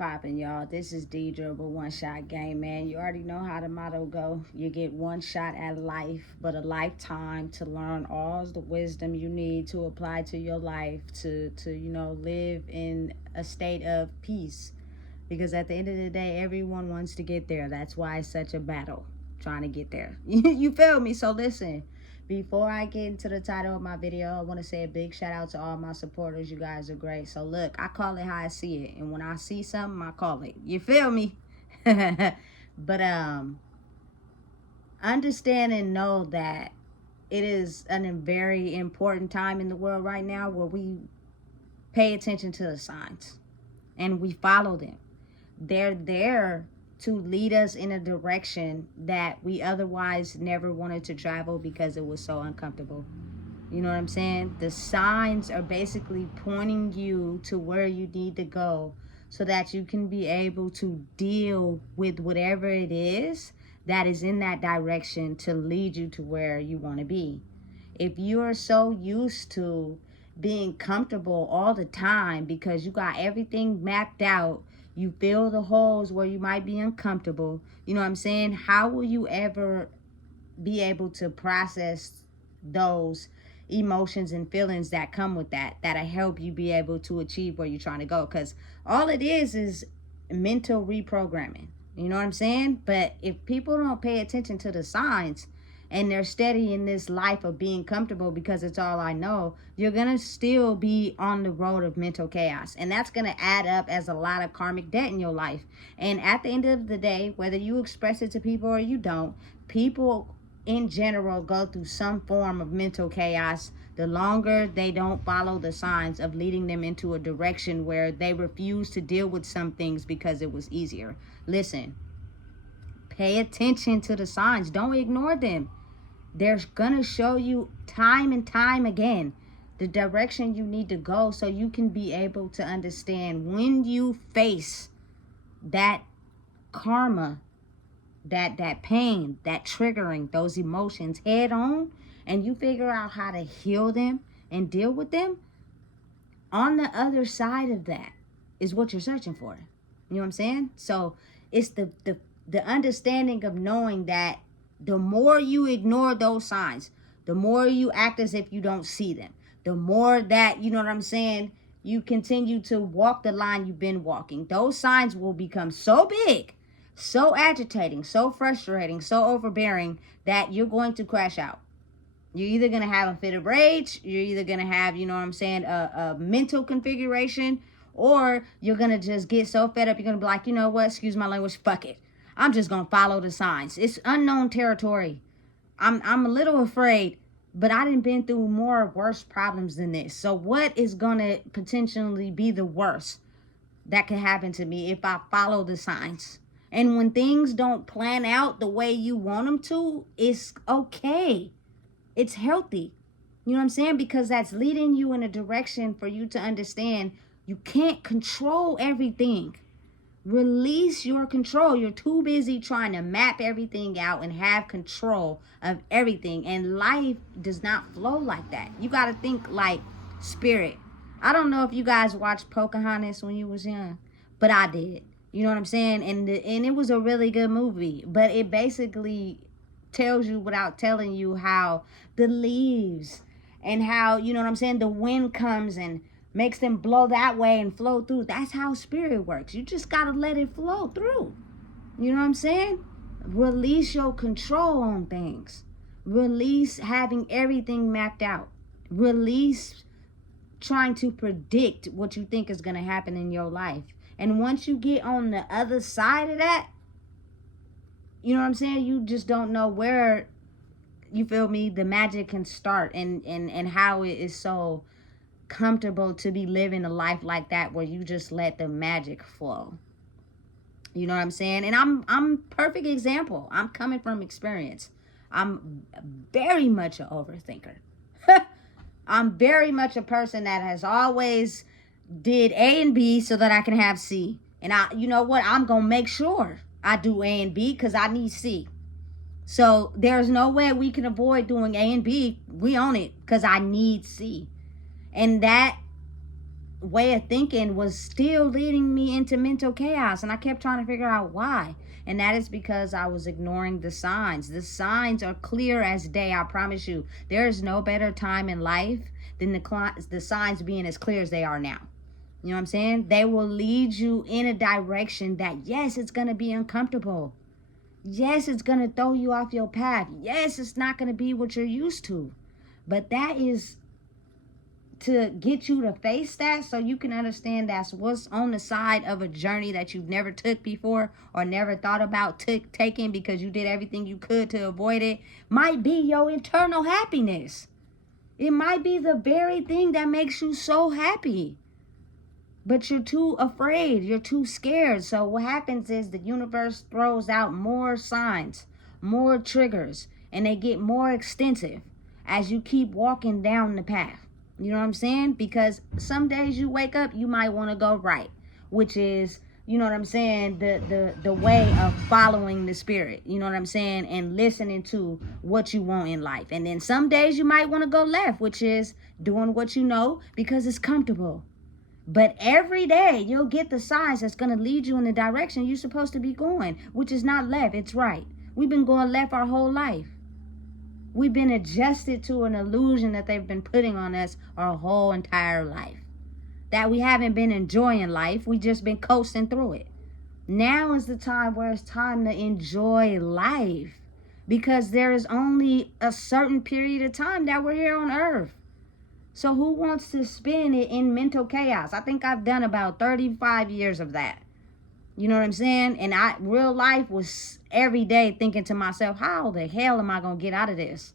poppin', y'all? This is Deidre with One Shot Game, man. You already know how the motto go. You get one shot at life, but a lifetime to learn all the wisdom you need to apply to your life to live in a state of peace. Because at the end of the day, everyone wants to get there. That's why it's such a battle trying to get there. You feel me? So listen. Before I get into the title of my video, I want to say a big shout out to all my supporters. You guys are great. So look, I call it how I see it. And when I see something, I call it. You feel me? But understand and know that it is a very important time in the world right now where we pay attention to the signs and we follow them. They're there to lead us in a direction that we otherwise never wanted to travel because it was so uncomfortable. You know what I'm saying? The signs are basically pointing you to where you need to go so that you can be able to deal with whatever it is that is in that direction to lead you to where you want to be. If you are so used to being comfortable all the time because you got everything mapped out, you fill the holes where you might be uncomfortable. You know what I'm saying? How will you ever be able to process those emotions and feelings that come with that'll help you be able to achieve where you're trying to go? Because all it is mental reprogramming. You know what I'm saying? But if people don't pay attention to the signs and they're steady in this life of being comfortable because it's all I know, you're going to still be on the road of mental chaos. And that's going to add up as a lot of karmic debt in your life. And at the end of the day, whether you express it to people or you don't, people in general go through some form of mental chaos the longer they don't follow the signs of leading them into a direction where they refuse to deal with some things because it was easier. Listen, pay attention to the signs. Don't ignore them. They're going to show you time and time again the direction you need to go so you can be able to understand when you face that karma, that pain, that triggering, those emotions head on, and you figure out how to heal them and deal with them. On the other side of that is what you're searching for. You know what I'm saying? So it's the understanding of knowing that the more you ignore those signs, the more you act as if you don't see them, the more that, you know what I'm saying, you continue to walk the line you've been walking. Those signs will become so big, so agitating, so frustrating, so overbearing that you're going to crash out. You're either going to have a fit of rage, you're either going to have, you know what I'm saying, a mental configuration, or you're going to just get so fed up, you're going to be like, you know what, excuse my language, fuck it. I'm just going to follow the signs. It's unknown territory. I'm a little afraid, but I done been through more worse problems than this. So what is going to potentially be the worst that can happen to me if I follow the signs? And when things don't plan out the way you want them to, it's okay. It's healthy. You know what I'm saying? Because that's leading you in a direction for you to understand you can't control everything. Release your control. You're too busy trying to map everything out and have control of everything. And life does not flow like that. You got to think like spirit. I don't know if you guys watched Pocahontas when you was young, but I did. You know what I'm saying? And it was a really good movie. But it basically tells you without telling you how the leaves and how, you know what I'm saying, the wind comes and makes them blow that way and flow through. That's how spirit works. You just got to let it flow through. You know what I'm saying? Release your control on things. Release having everything mapped out. Release trying to predict what you think is going to happen in your life. And once you get on the other side of that, you know what I'm saying? You just don't know where, you feel me, the magic can start and how it is so comfortable to be living a life like that where you just let the magic flow. You know what I'm saying? And I'm perfect example. I'm coming from experience. I'm very much an overthinker. I'm very much a person that has always did A and B so that I can have C. And you know what? I'm going to make sure I do A and B because I need C. So there's no way we can avoid doing A and B. We own it because I need C. And that way of thinking was still leading me into mental chaos, and I kept trying to figure out why. And that is because I was ignoring the signs. The signs are clear as day. I promise you, there is no better time in life than the signs being as clear as they are now. You know what I'm saying? They will lead you in a direction that, yes, it's going to be uncomfortable. Yes, it's going to throw you off your path. Yes, it's not going to be what you're used to. But that is to get you to face that, so you can understand that's what's on the side of a journey that you've never took before or never thought about taking because you did everything you could to avoid it, might be your internal happiness. It might be the very thing that makes you so happy. But you're too afraid. You're too scared. So what happens is the universe throws out more signs, more triggers, and they get more extensive as you keep walking down the path. You know what I'm saying? Because some days you wake up, you might want to go right, which is, you know what I'm saying, the way of following the spirit, you know what I'm saying, and listening to what you want in life. And then some days you might want to go left, which is doing what you know because it's comfortable. But every day you'll get the signs that's going to lead you in the direction you're supposed to be going, which is not left, it's right. We've been going left our whole life. We've been adjusted to an illusion that they've been putting on us our whole entire life. That we haven't been enjoying life, we've just been coasting through it. Now is the time where it's time to enjoy life, because there is only a certain period of time that we're here on earth. So who wants to spend it in mental chaos? I think I've done about 35 years of that. You know what I'm saying? And real life was every day thinking to myself, how the hell am I going to get out of this?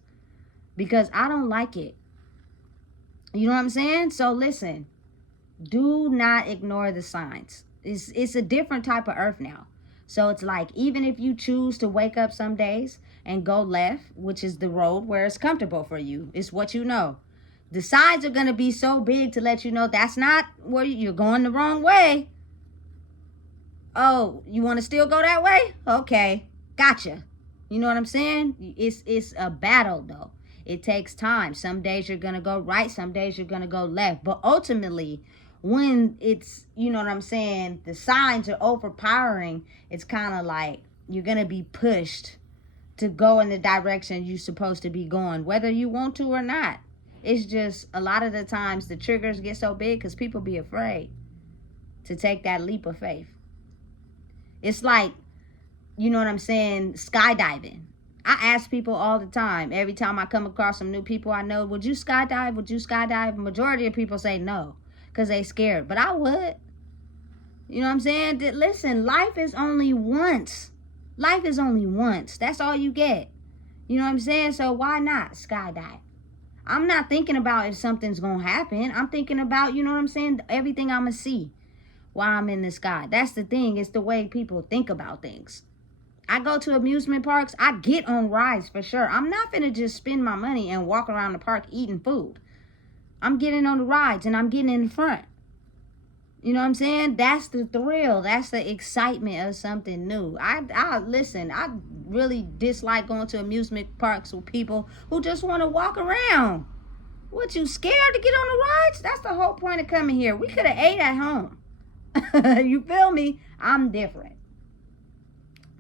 Because I don't like it. You know what I'm saying? So listen, do not ignore the signs. It's a different type of earth now. So it's like, even if you choose to wake up some days and go left, which is the road where it's comfortable for you, it's what you know. The signs are going to be so big to let you know that's not where you're going, the wrong way. Oh, you want to still go that way? Okay, gotcha. You know what I'm saying? It's a battle, though. It takes time. Some days you're going to go right. Some days you're going to go left. But ultimately, when it's, you know what I'm saying, the signs are overpowering, it's kind of like you're going to be pushed to go in the direction you're supposed to be going, whether you want to or not. It's just a lot of the times the triggers get so big because people be afraid to take that leap of faith. It's like, you know what I'm saying, skydiving. I ask people all the time, every time I come across some new people I know, would you skydive? Would you skydive? Majority of people say no because they scared. But I would. You know what I'm saying? Listen, life is only once. Life is only once. That's all you get. You know what I'm saying? So why not skydive? I'm not thinking about if something's going to happen. I'm thinking about, you know what I'm saying, everything I'm going to see while I'm in the sky. That's the thing. It's the way people think about things. I go to amusement parks. I get on rides for sure. I'm not going to just spend my money and walk around the park eating food. I'm getting on the rides and I'm getting in the front. You know what I'm saying? That's the thrill. That's the excitement of something new. Listen, I really dislike going to amusement parks with people who just want to walk around. What, you scared to get on the rides? That's the whole point of coming here. We could have ate at home. You feel me? I'm different.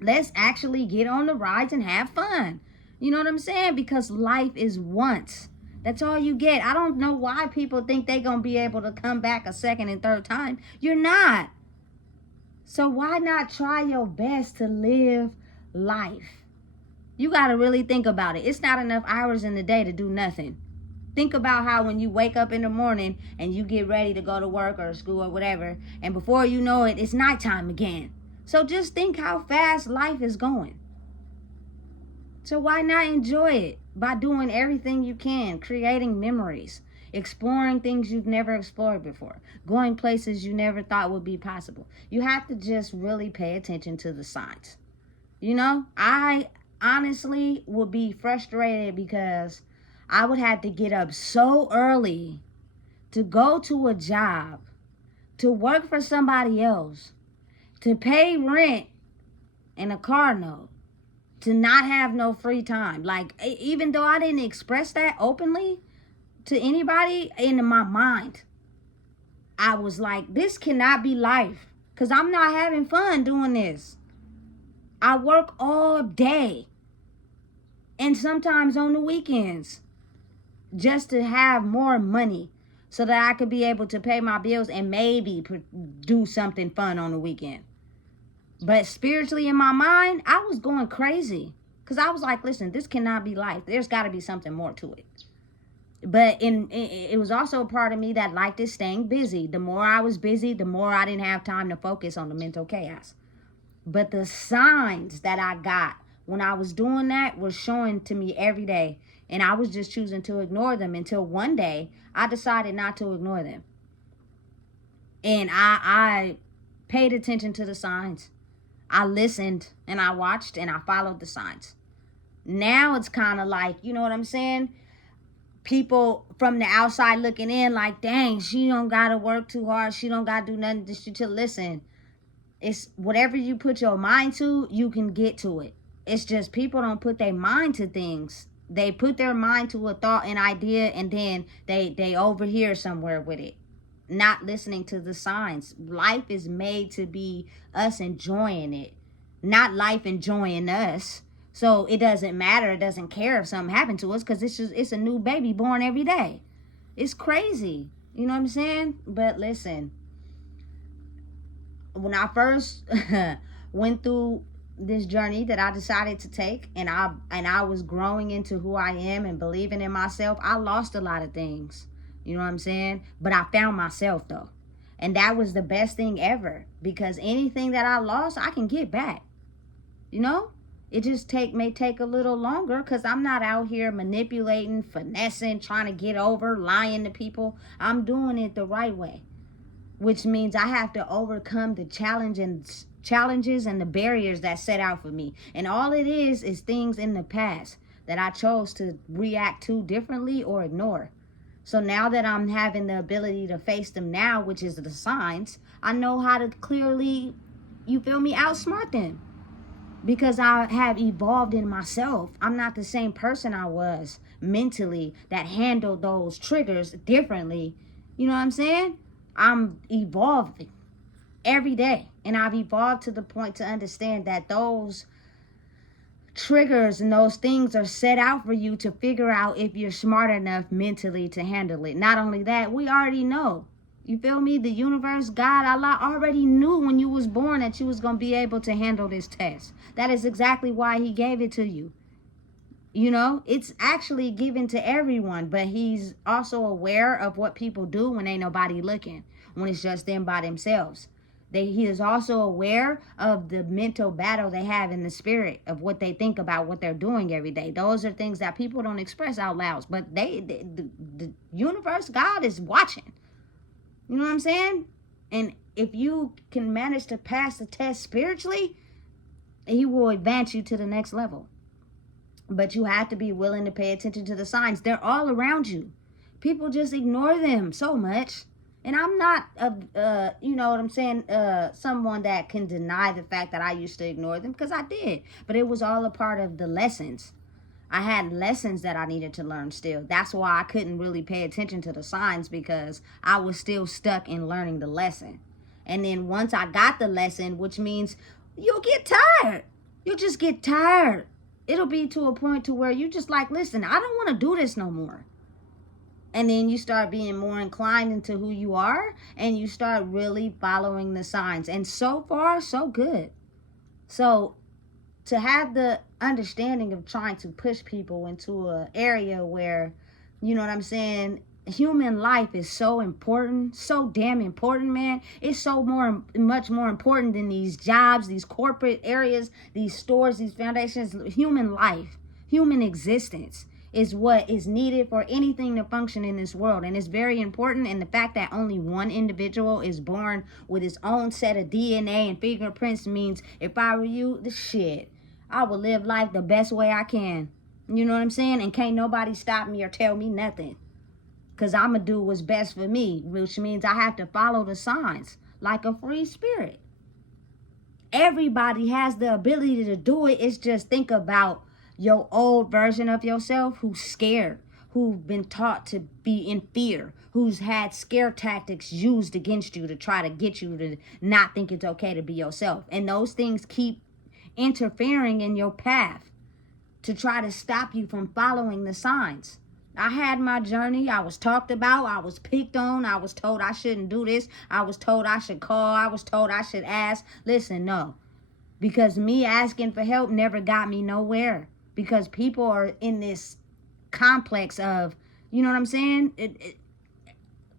Let's actually get on the rides and have fun. You know what I'm saying? Because life is once. That's all you get. I don't know why people think they're going to be able to come back a second and third time. You're not. So why not try your best to live life? You got to really think about it. It's not enough hours in the day to do nothing. Think about how when you wake up in the morning and you get ready to go to work or school or whatever, and before you know it, it's nighttime again. So just think how fast life is going. So why not enjoy it by doing everything you can, creating memories, exploring things you've never explored before, going places you never thought would be possible. You have to just really pay attention to the signs. You know, I honestly would be frustrated because I would have to get up so early to go to a job, to work for somebody else, to pay rent and a car note, to not have no free time. Like, even though I didn't express that openly to anybody, in my mind, I was like, this cannot be life, because I'm not having fun doing this. I work all day and sometimes on the weekends just to have more money so that I could be able to pay my bills and maybe do something fun on the weekend. But spiritually in my mind, I was going crazy because I was like, listen, this cannot be life. There's got to be something more to it. But it was also a part of me that liked it staying busy. The more I was busy, the more I didn't have time to focus on the mental chaos. But the signs that I got when I was doing that were showing to me every day. And I was just choosing to ignore them until one day I decided not to ignore them. And I paid attention to the signs. I listened and I watched and I followed the signs. Now it's kind of like, you know what I'm saying? People from the outside looking in like, dang, she don't got to work too hard. She don't got to do nothing to listen. It's whatever you put your mind to, you can get to it. It's just people don't put their mind to things. They put their mind to a thought and idea, and then they overhear somewhere with it, not listening to the signs. Life is made to be us enjoying it, not life enjoying us. So it doesn't matter. It doesn't care if something happened to us, because it's a new baby born every day. It's crazy. You know what I'm saying? But listen, when I first went through this journey that I decided to take, and I was growing into who I am and believing in myself, I lost a lot of things. You know what I'm saying? But I found myself though. And that was the best thing ever, because anything that I lost, I can get back. You know? It just may take a little longer, because I'm not out here manipulating, finessing, trying to get over, lying to people. I'm doing it the right way, which means I have to overcome the challenges and the barriers that set out for me. And all it is things in the past that I chose to react to differently or ignore. So now that I'm having the ability to face them now, which is the signs, I know how to clearly, you feel me, outsmart them. Because I have evolved in myself. I'm not the same person I was mentally that handled those triggers differently. You know what I'm saying? I'm evolving every day. And I've evolved to the point to understand that those triggers and those things are set out for you to figure out if you're smart enough mentally to handle it. Not only that, we already know. You feel me? The universe, God, Allah already knew when you was born that you was going to be able to handle this test. That is exactly why he gave it to you. You know, it's actually given to everyone, but he's also aware of what people do when ain't nobody looking, when it's just them by themselves. He is also aware of the mental battle they have in the spirit, of what they think about, what they're doing every day. Those are things that people don't express out loud, but the universe, God is watching. You know what I'm saying? And if you can manage to pass the test spiritually, he will advance you to the next level. But you have to be willing to pay attention to the signs. They're all around you. People just ignore them so much. And I'm not, you know what I'm saying, someone that can deny the fact that I used to ignore them, because I did. But it was all a part of the lessons. I had lessons that I needed to learn still. That's why I couldn't really pay attention to the signs, because I was still stuck in learning the lesson. And then once I got the lesson, which means you'll get tired. You'll just get tired. It'll be to a point to where you just like, listen, I don't want to do this no more. And then you start being more inclined into who you are, and you start really following the signs. And so far, so good. So to have the understanding of trying to push people into an area where, you know what I'm saying, human life is so important, so damn important, man. It's so much more important than these jobs, these corporate areas, these stores, these foundations. Human life, human existence is what is needed for anything to function in this world. And it's very important. And the fact that only one individual is born with his own set of DNA and fingerprints means, if I were you, the shit, I will live life the best way I can. You know what I'm saying? And can't nobody stop me or tell me nothing. Because I'm going to do what's best for me, which means I have to follow the signs like a free spirit. Everybody has the ability to do it. It's just think about your old version of yourself who's scared, who've been taught to be in fear, who's had scare tactics used against you to try to get you to not think it's okay to be yourself. And those things keep interfering in your path to try to stop you from following the signs. I had my journey. I was talked about. I was picked on. I was told I shouldn't do this. I was told I should call. I was told I should ask. Listen, no. Because me asking for help never got me nowhere. Because people are in this complex of, you know what I'm saying?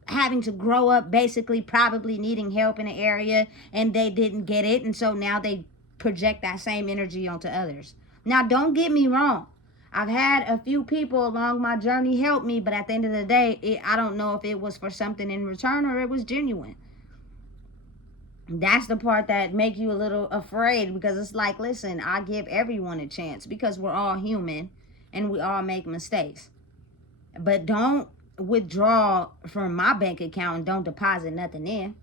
Having to grow up basically probably needing help in an area and they didn't get it. And so now they project that same energy onto others. Now, don't get me wrong. I've had a few people along my journey help me, but at the end of the day, I don't know if it was for something in return or it was genuine. That's the part that make you a little afraid, because it's like, listen, I give everyone a chance because we're all human and we all make mistakes. But don't withdraw from my bank account and don't deposit nothing in.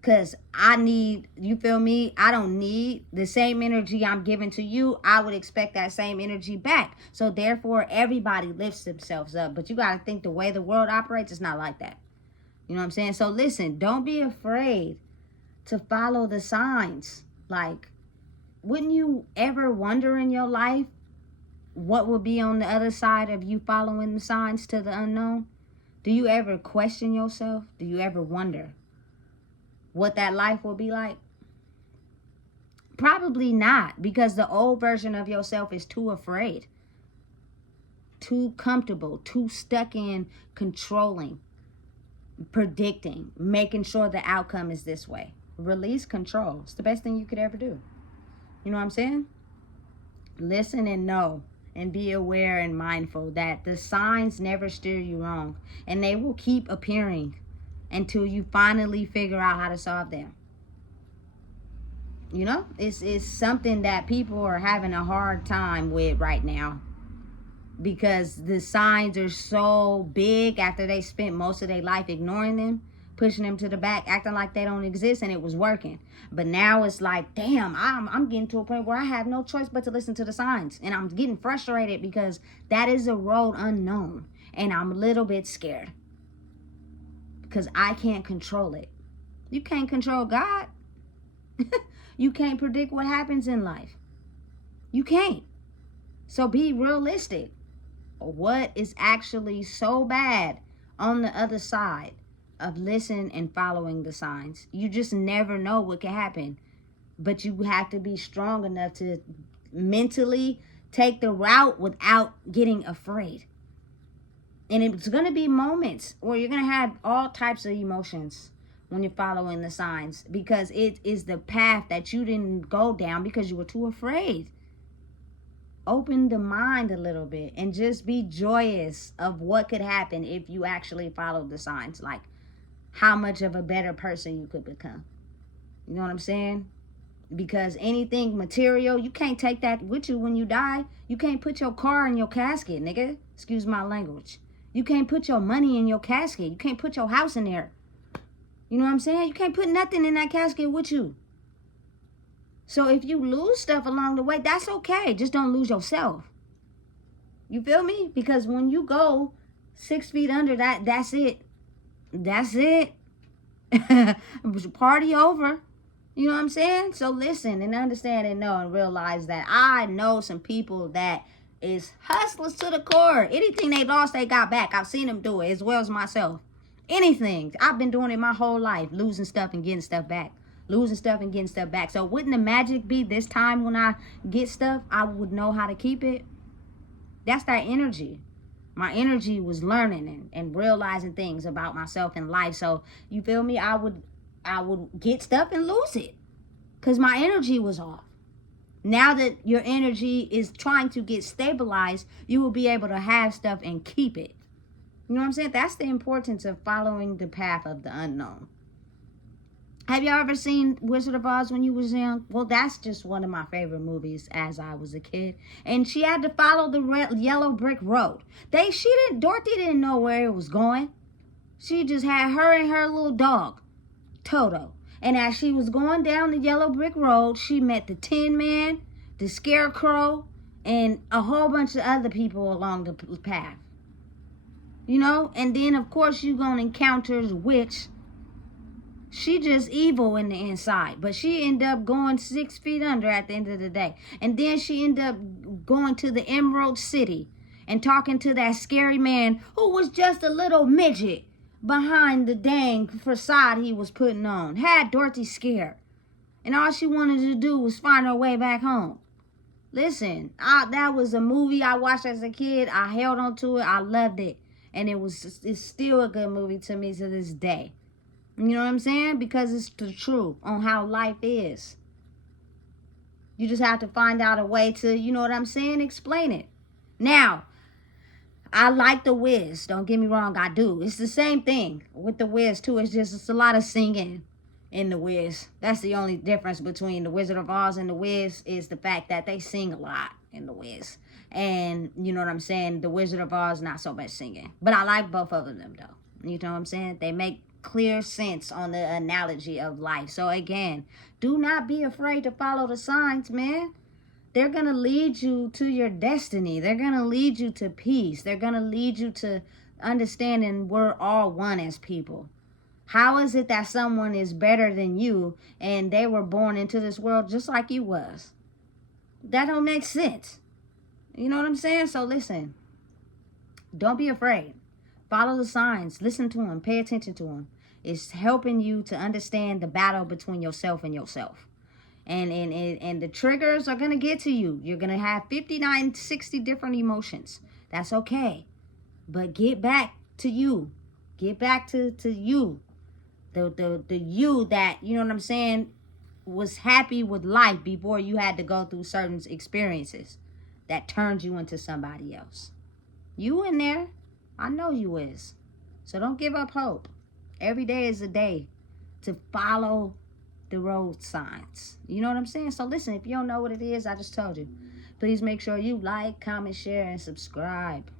Because I need, you feel me? I don't need the same energy I'm giving to you. I would expect that same energy back. So therefore, everybody lifts themselves up. But you got to think the way the world operates, it's not like that. You know what I'm saying? So listen, don't be afraid to follow the signs. Like, wouldn't you ever wonder in your life what would be on the other side of you following the signs to the unknown? Do you ever question yourself? Do you ever wonder what that life will be like? Probably not, because the old version of yourself is too afraid, too comfortable, too stuck in controlling, predicting, making sure the outcome is this way. Release control. It's the best thing you could ever do. You know what I'm saying? Listen and know and be aware and mindful that the signs never steer you wrong, and they will keep appearing until you finally figure out how to solve them. You know, it's something that people are having a hard time with right now, because the signs are so big after they spent most of their life ignoring them, pushing them to the back, acting like they don't exist, and it was working. But now it's like, damn, I'm getting to a point where I have no choice but to listen to the signs, and I'm getting frustrated because that is a road unknown, and I'm a little bit scared because I can't control it. You can't control God. You can't predict what happens in life. You can't. So be realistic. What is actually so bad on the other side of listening and following the signs? You just never know what can happen. But you have to be strong enough to mentally take the route without getting afraid. And it's going to be moments where you're going to have all types of emotions when you're following the signs, because it is the path that you didn't go down because you were too afraid. Open the mind a little bit and just be joyous of what could happen if you actually followed the signs, like how much of a better person you could become. You know what I'm saying? Because anything material, you can't take that with you when you die. You can't put your car in your casket, nigga. Excuse my language. You can't put your money in your casket. You can't put your house in there. You know what I'm saying? You can't put nothing in that casket with you. So if you lose stuff along the way, that's okay. Just don't lose yourself. You feel me? Because when you go 6 feet under that, that's it. That's it. Party over. You know what I'm saying? So listen and understand and know and realize that I know some people that is hustlers to the core. Anything they lost, they got back. I've seen them do it as well as myself. Anything. I've been doing it my whole life. Losing stuff and getting stuff back. Losing stuff and getting stuff back. So wouldn't the magic be this time when I get stuff, I would know how to keep it? That's that energy. My energy was learning and realizing things about myself and life. So you feel me? I would get stuff and lose it because my energy was off. Now that your energy is trying to get stabilized, you will be able to have stuff and keep it. You know what I'm saying? That's the importance of following the path of the unknown. Have y'all ever seen Wizard of Oz when you was young? Well, that's just one of my favorite movies as I was a kid. And she had to follow the yellow brick road. Dorothy didn't know where it was going. She just had her and her little dog, Toto. And as she was going down the yellow brick road, she met the Tin Man, the Scarecrow, and a whole bunch of other people along the path. You know, and then of course you gonna encounter a witch. She just evil in the inside, but she ended up going 6 feet under at the end of the day. And then she ended up going to the Emerald City and talking to that scary man who was just a little midget behind the dang facade he was putting on. Had Dorothy scared. And all she wanted to do was find her way back home. Listen, that was a movie I watched as a kid. I held on to it. I loved it. And it's still a good movie to me to this day. You know what I'm saying? Because it's the truth on how life is. You just have to find out a way to, you know what I'm saying, explain it. Now, I like The Wiz. Don't get me wrong, I do. It's the same thing with The Wiz too. It's a lot of singing in The Wiz. That's the only difference between The Wizard of Oz and The Wiz is the fact that they sing a lot in The Wiz. And you know what I'm saying? The Wizard of Oz, not so much singing. But I like both of them though. You know what I'm saying? They make clear sense on the analogy of life. So again, do not be afraid to follow the signs, man. They're going to lead you to your destiny. They're going to lead you to peace. They're going to lead you to understanding we're all one as people. How is it that someone is better than you and they were born into this world just like you was? That don't make sense. You know what I'm saying? So listen, don't be afraid. Follow the signs. Listen to them. Pay attention to them. It's helping you to understand the battle between yourself and yourself. And the triggers are going to get to you. You're going to have 59, 60 different emotions. That's okay. But get back to you. Get back to you. The you that, you know what I'm saying, was happy with life before you had to go through certain experiences that turned you into somebody else. You in there. I know you is. So don't give up hope. Every day is a day to follow the road signs. You know what I'm saying? So listen, if you don't know what it is, I just told you. Please make sure you like, comment, share, and subscribe.